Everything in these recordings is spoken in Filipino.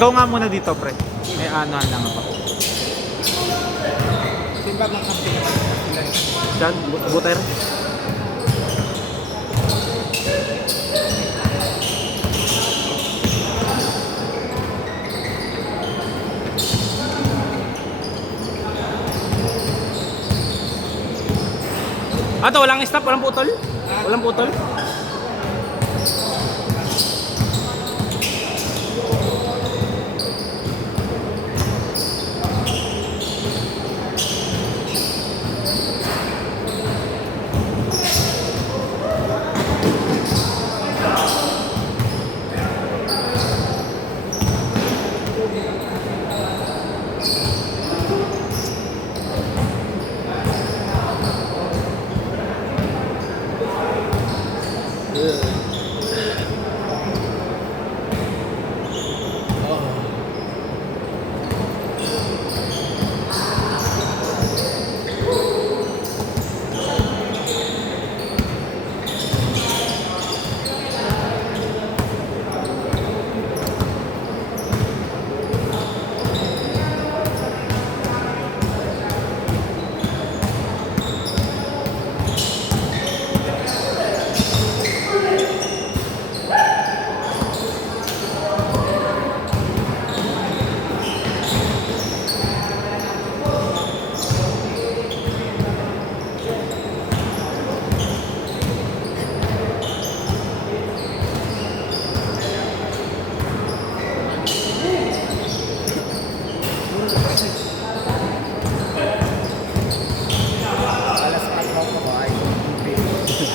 Ikaw nga muna dito, pre. May ano lang ako. Simba mga kampi naman sila. Diyan, buter. Ato, walang stop, walang putol. Walang putol.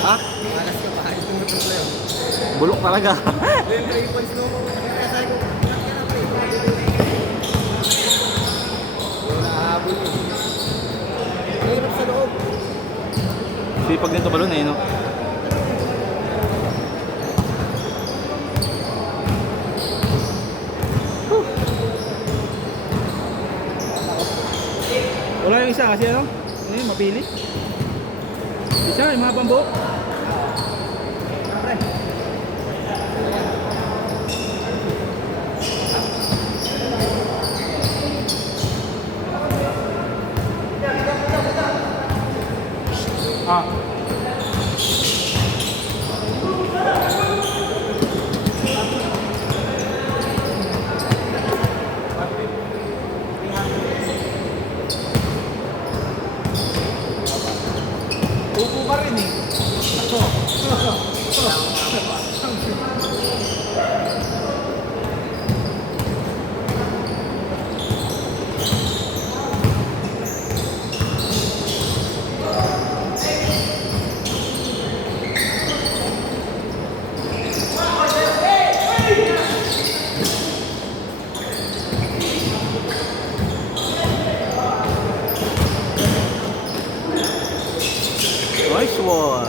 Ha? Malas ka pa, ayos tumutuloy yun. Bulok talaga. Then, may points no mo. Kaya sabi ko, nahabol yun. Mahirap sa loob. Sipag nito balon eh, no? Wala yung isa kasi ano? Ano yun, mapili? Isa, yung mga bambo. Siyempre. Ah. Upo ka rin eh. Nice one.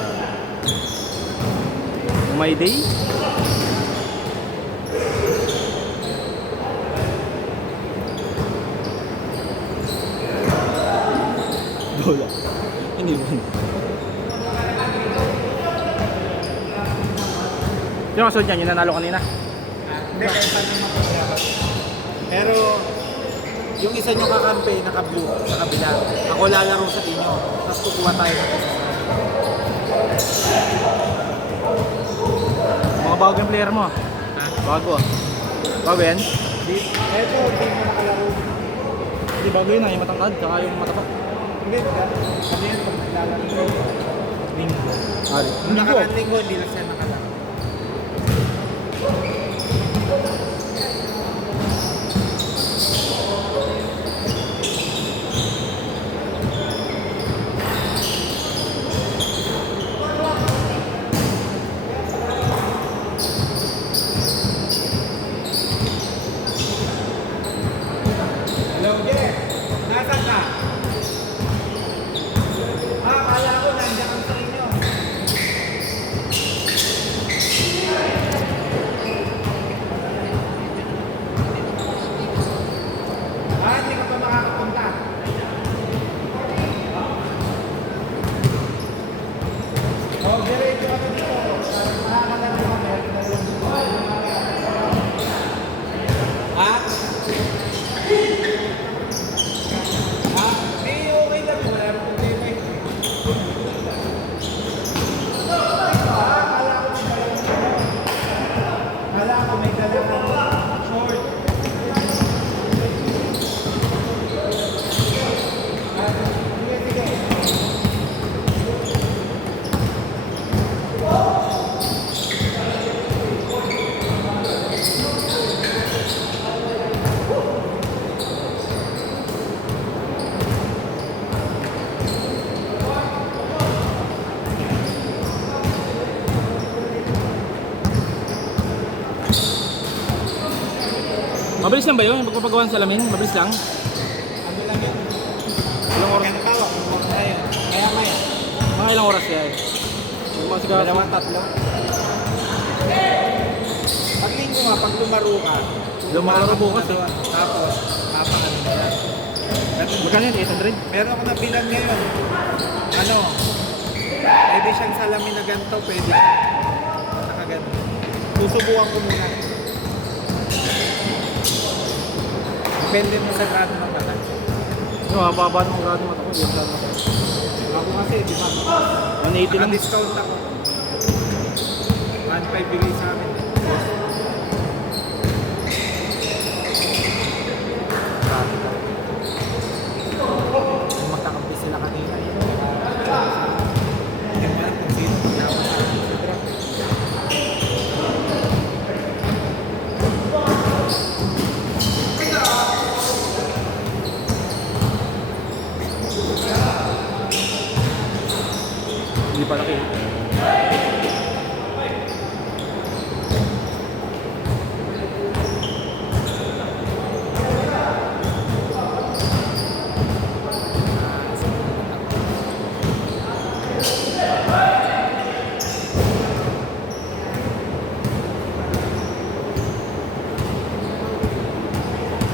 My day. Bola. Iniwan. Yung kasunod niyan, yung nanalo kanina. Hindi, kahit paano yung mapagyabat. Pero, yung isa nyo kakampi, naka-blue, sa kabila. Ako lalaro sa inyo. Tapos kukuha tayo ng isa. Mga bago yung player mo. Ha? Bago ah. Bago yan? Eto, hindi mo nakalaro. Hindi bago yun ah, yung matangkad, saka yung matapak. Hindi, kami yan pag naglalaro ko. Linggo. Ari. Nung nakaraan linggo, hindi lang siya nakalaro. Hello, Jeff. Nasaan ka? Kala ko nandiyan kami sa inyo. Ha? Ha? Eh, okay lang. Wala akong problema eh. Kala ko may dala ng short. Sige, sige. Mabilis lang ba yun? Yung pagpapagawa ng salamin? Mabilis lang? Ano lang yun? Ilang oras? Kaya tawag, huwag na yun. Kaya maya. Mga ilang oras yan? Yung mga sigaw. Dalawang tatlo. Pag linggo nga, pag lumaro ka. Lumaro bukas eh. Tapos, papakano mo yan. Magkano yun? 800? Meron ako nabilang ngayon. Ano? Pwede siyang salamin na ganito, pwede siyang nakaganto. Susubukan ko muna. Depende mo sa grado ng mata. Yung mababa ng grado mata ko. Yung grado mata. Ako kasi, di ba? 180 lang. Naka-discount ako. 1.5 bigay sa amin. Magkakampi sila kanina. Hindi mo alam kung sino. Hindi ako sobrang. Hindi pa laki.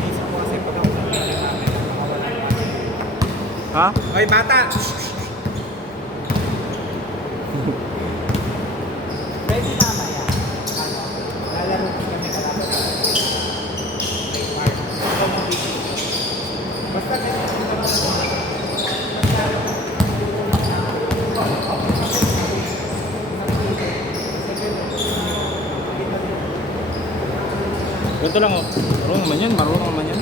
Isa ko kasi pag ako namin, makawalan pa. Ha? Hoy, bata! Pwede mamaya. Ano? Lalaro ko kami kalaban. Play part. Ikaw mo bigay. Basta ganyan. Ganito lang oh. Marunong naman yan. Marunong naman yan.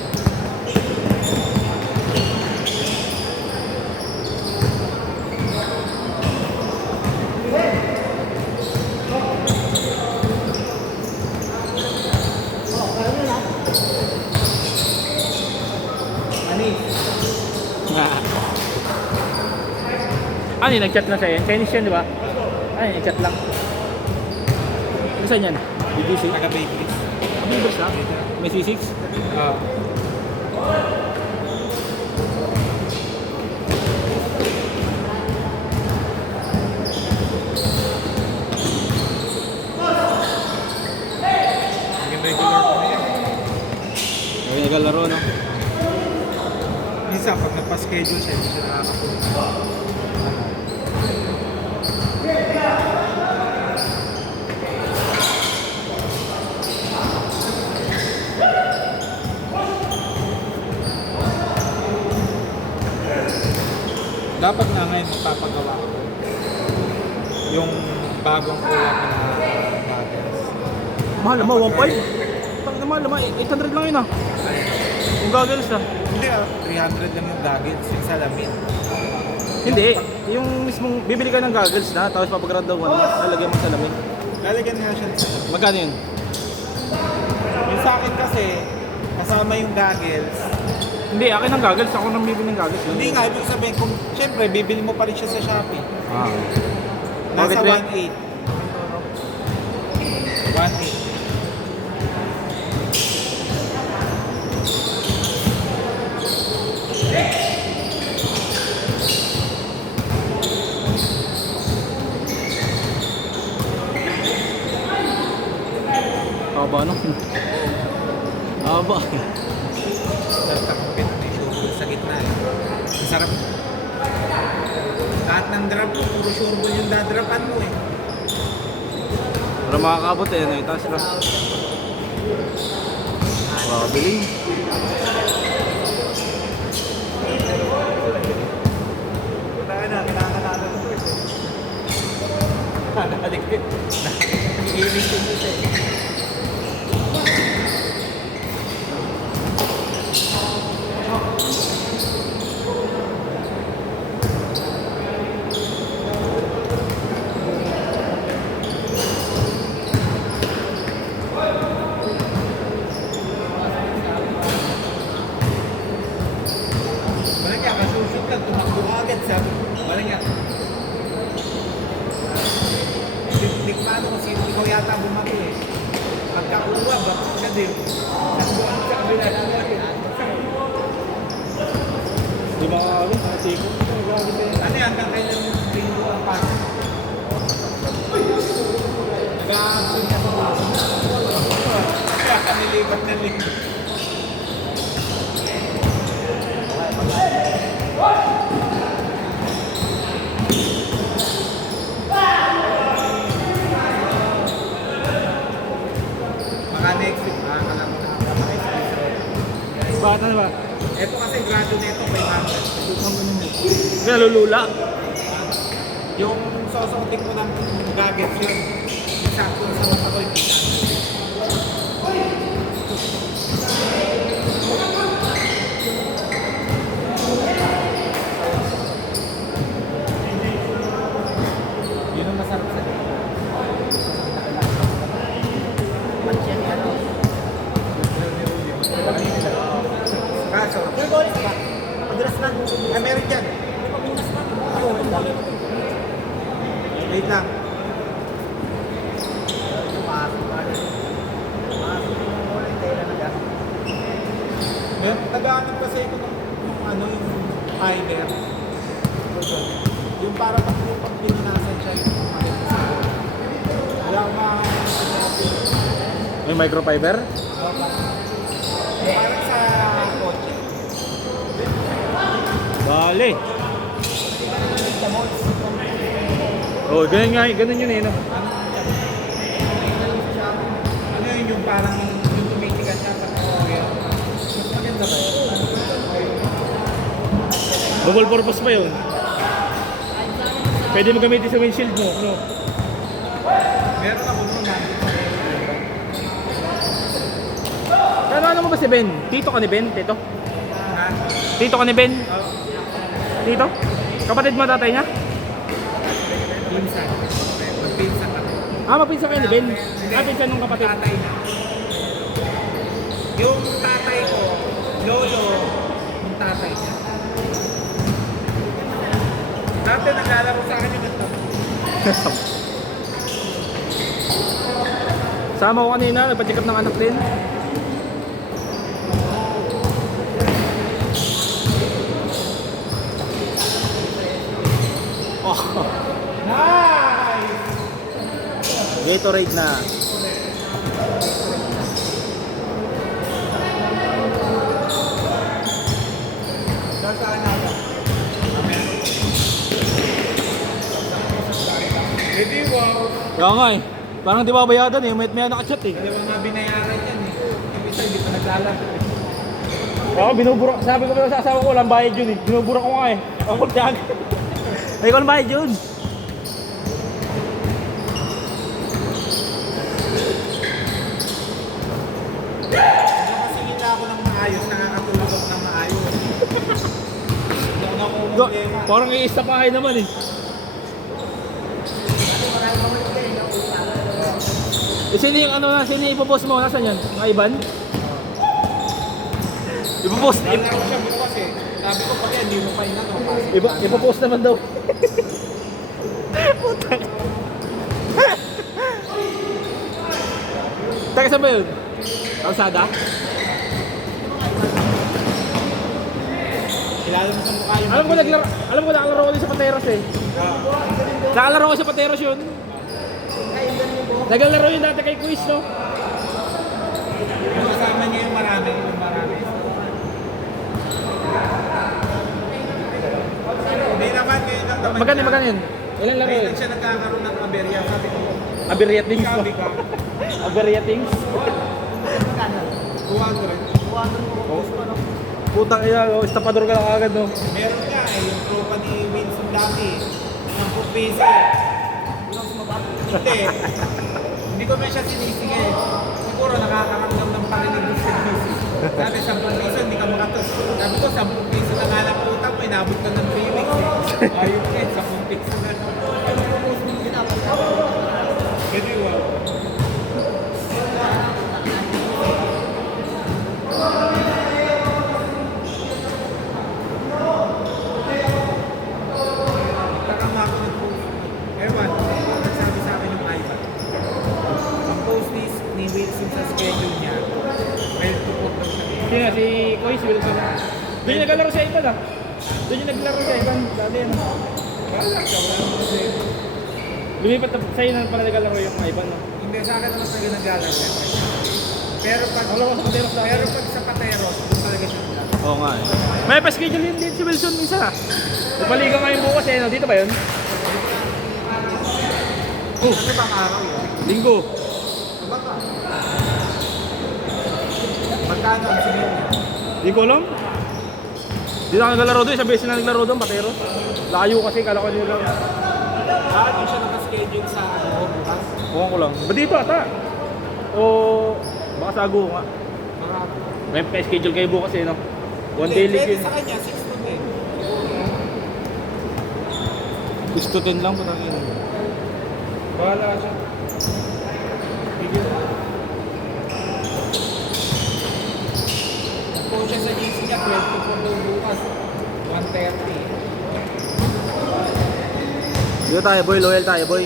Anis. Ano yun? Nag-chat lang siya yan? Chinese yan, di ba? Ano yun? Nag-chat lang. Ano saan yan? BBC? Taga-bakeries. Bibers lang? May C6? Ah. Naging regular ko na yan. May nagalaro, no? Minsan, pag nagpa-schedule siya, hindi siya nakakapunta. Dapat na ngayon magpapagawa ko yung bagong kuha ko na goggles. Mahal naman, 1.5? Tang na mahal naman, 800 lang yun ah. Yung goggles ah. Hindi 300 lang yung goggles, yung salamin. Hindi, yung mismong bibili ka ng goggles na, tapos papagraduan mo, lalagyan mo sa salamin. Lalagyan nga siya ng salamin. Magkano yun? Yung sa akin kasi, kasama yung goggles. Hindi, akin ang goggles, ako nang bibili ng goggles. Hindi nga, ibig sabihin, kung syempre, bibili mo pa rin siya sa Shopee. Ah. Nasa Bakit 1.8. 1.8. Haba no? Haba. Takpit, may sureball sa gitna eh. Ang sarap. Lahat ng drop mo, puro sureball yung dadrapan mo eh. Para makakabot eh, no? Itaas lang. Wow. Galing. Kailangan ito eh. Nakikilig ko ito eh. Wala niya, kasusot lang, tumakbo ka agad sa... Wala niya. Paano kung sino ikaw yata bumaki eh. Pagkakuha, bakit ka din? Nagbuhan sa kabila na lagi. Di ba kami? Siko. Ano yan, hanggang kailan yung linggo ang pass? Nag-aabot niya sa pass. Kaya kanilipat na linggo. Baka next week, makakalam mo na makaka-express. Bakit ano ba? Ito kasi grado nito, 500. Kaya lulula. Yung sosotin ko ng gadgets yun, sakto sa mata ko yung kita. Yun ang masarap sa dito. Kaso, madalas na. Ay, meron dyan. Wait lang. Meron, nag-aanip kasi ito ng ano yung timer. Yung para pag pininasan siya yung malit sa bola. Wala akong May microfiber? parang sa kotse. Bale. Oh, ganun nga, ganun yun eh, no? Ano yun yung parang yung tumitigan siya sa kotse. Mas maganda ba yun? Double purpose pa yun. Pwede mo gamitin sa windshield mo, no? Meron ako nung Pero ano mo ba si Ben? Tito ka ni Ben? Tito? ha? Tito ka ni Ben? Oh, Tito? Kapatid mo tatay niya? pinsan. Magpinsan kami. Ah, mapinsan kayo ni Ben? Ah, pinsan nung kapatid. Tatay na. Yung tatay ko, lolo, yung tatay niya. Dati naglalaro sa akin yung ito. Sama ko kanina, nagpa-check up ng anak din. Oh, Nice! Gatorade na. Saan natin? Hindi, wow. Kaya nga eh. Parang di ba bayadan eh, may nakachat eh. Dalawa nga binayaran yan eh. Yung isa hindi pa naglalaro eh. Ako binubura, sabi ko sa asawa ko, walang bayad yun eh. Binubura ko nga eh. Ako tiyag. Ay, walang bayad yun. Kasi kita ako ng maayos, nakakatulog ako ng maayos. Hindi ako problema. Parang iisa pa kayo naman eh. Sino yung ano na, sino yung ipopost mo? Nasaan yan? Mga Iban? Ipopost, Lalaro siya bukas eh. Sabi ko pag yan, hindi mo pa inano. ipopost naman daw. Putang. Taga saan ba yun? Kalsada? Kilala mo sa mukha yung... Alam ko nakalaro ko din sa Pateros eh. Nakalaro ko sa Pateros yun. Naglalaro yun dati kay Quiz, no? Yung kasama niya yung marami. Hindi naman ngayon lang naman. Magkano yun? Ilan laro Ngayon yun? lang siya nagkakaroon ng aberya. Sabi ko, Aberya things, no? sabi ka, Aberya things? 200. Oh. Putang ina, oh, estapador ka lang agad, no? Meron nga eh, yung tropa ni Wilson dati. Ang piso. Hindi. Hindi ko na siya sinisige. Siguro nakakaramdam ng parinig ng service. Sabi, 10 piso, hindi ka makatos. Sabi ko, 10 piso na nga lang utang mo, inabot ka ng 3 weeks eh. Ayun eh, 10 piso na. Ganun ba? Nagtakama ako ng post. Ewan, nagsabi sa akin yung iPad. Ang post ni Wilson sa schedule niya, well, tupot daw siya. Sino? Si Kois Wilson. Doon yung naglalaro sa Iban, ah. Doon yung naglaro sa Iban. Dati yan. Wala siya, wala naman siya. Lumipat na sa'yo na pala naglalaro yung Iban, no? Hindi, sa akin naman talaga naglalaro siya. Pero pag, Wala ko sa Pateros na. pero pag sa Pateros, doon talaga siya naglalaro. Oo nga eh. May pa-schedule yun din si Wilson minsan, ah. Nagpaliga ngayon bukas eh, no? Dito ba yun? Oh, Ano bang araw yun? Linggo. Baka. Magkano ang singil niya? Di ko alam. Di na ako naglalaro doon, isang beses na naglaro doon, Pateros. Layo kasi, kala ko nila. Bakit yung siya nakaschedule sa bukas? Huwag ko lang. Ba dito ata? O baka sa Ago nga. Marami. May pa-schedule kayo bukas eh, no? One day league Pwede yun. sa kanya, 6 to 10. Gusto 10 lang po tayo. Bahala siya. Bigyan mo. Kung siya sa GC niya, 12 to 4 daw bukas. 1:30. Dito tayo boy, loyal tayo boy.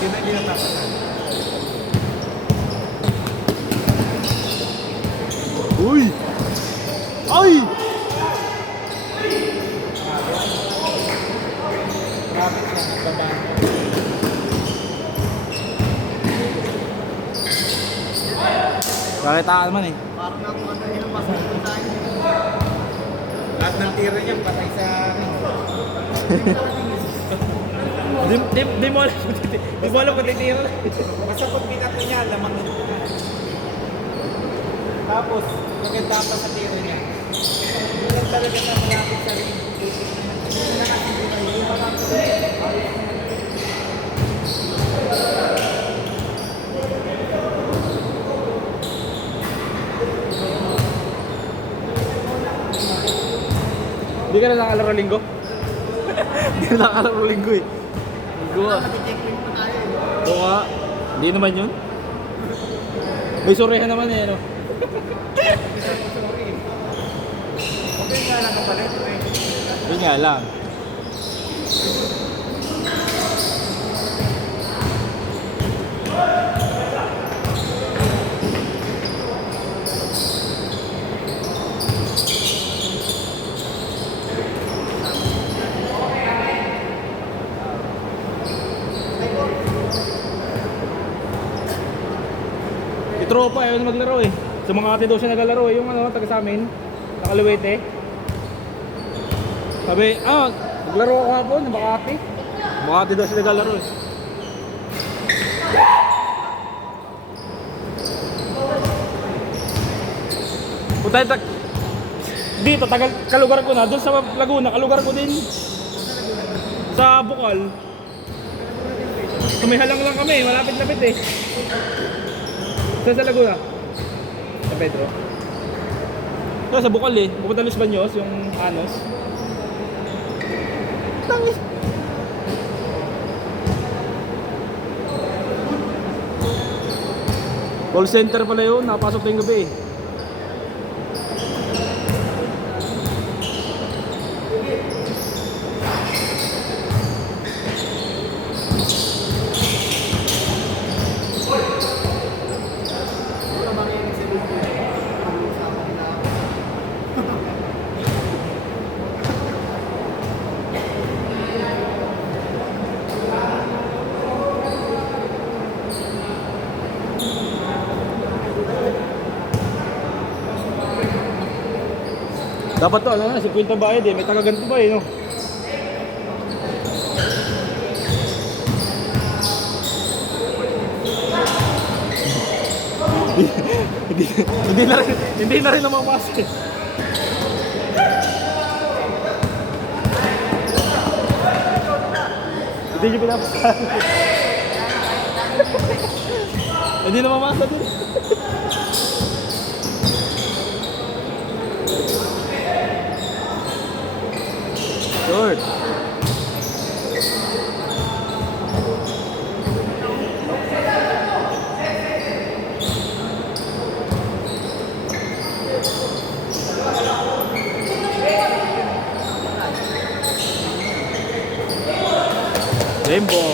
Hindi na tapos. Uy! Ay! Grabe siya, nagbabaan. Nakita ka naman eh. Lahat ng tira niya, patay sa akin. Di mo alam kung titira. Basta pag binato niya, lamang na. Tapos, maganda pa sa tira niya. Hindi lang talaga na malapit sa ring. Hindi ka na nakalaro linggo? Hindi na nakalaro linggo eh. Linggo ah. Oo nga. Hindi naman yun. May surihan naman eh, ano? Okay nga lang kapalit. Yun nga lang. Yung tropa ayaw na maglaro eh. Sa mga ate daw siya naglalaro eh. Yung ano, taga sa amin, nakaluwete. Sabi, naglaro ako hapon, na Makati. Makati daw siya naglalaro eh. Punta dito, tagal kalugar ko na. Doon sa Laguna, kalugar ko din. Sa Bukal. Tumihalang lang kami, malapit-lapit eh. Sa Laguna? Sa Pedro? Ito sa Bukal eh. Pupunta Los Baños, yung Anos. Tangis. Call center pala yun. Napasok na yung gabi eh. Dapat to, ano na, 50 bayad eh. May taga ganito ba eh, no? hindi, hindi na rin namamasa eh. Hindi nyo pinapasahan. Hindi namamasa din. Short. Rainbow.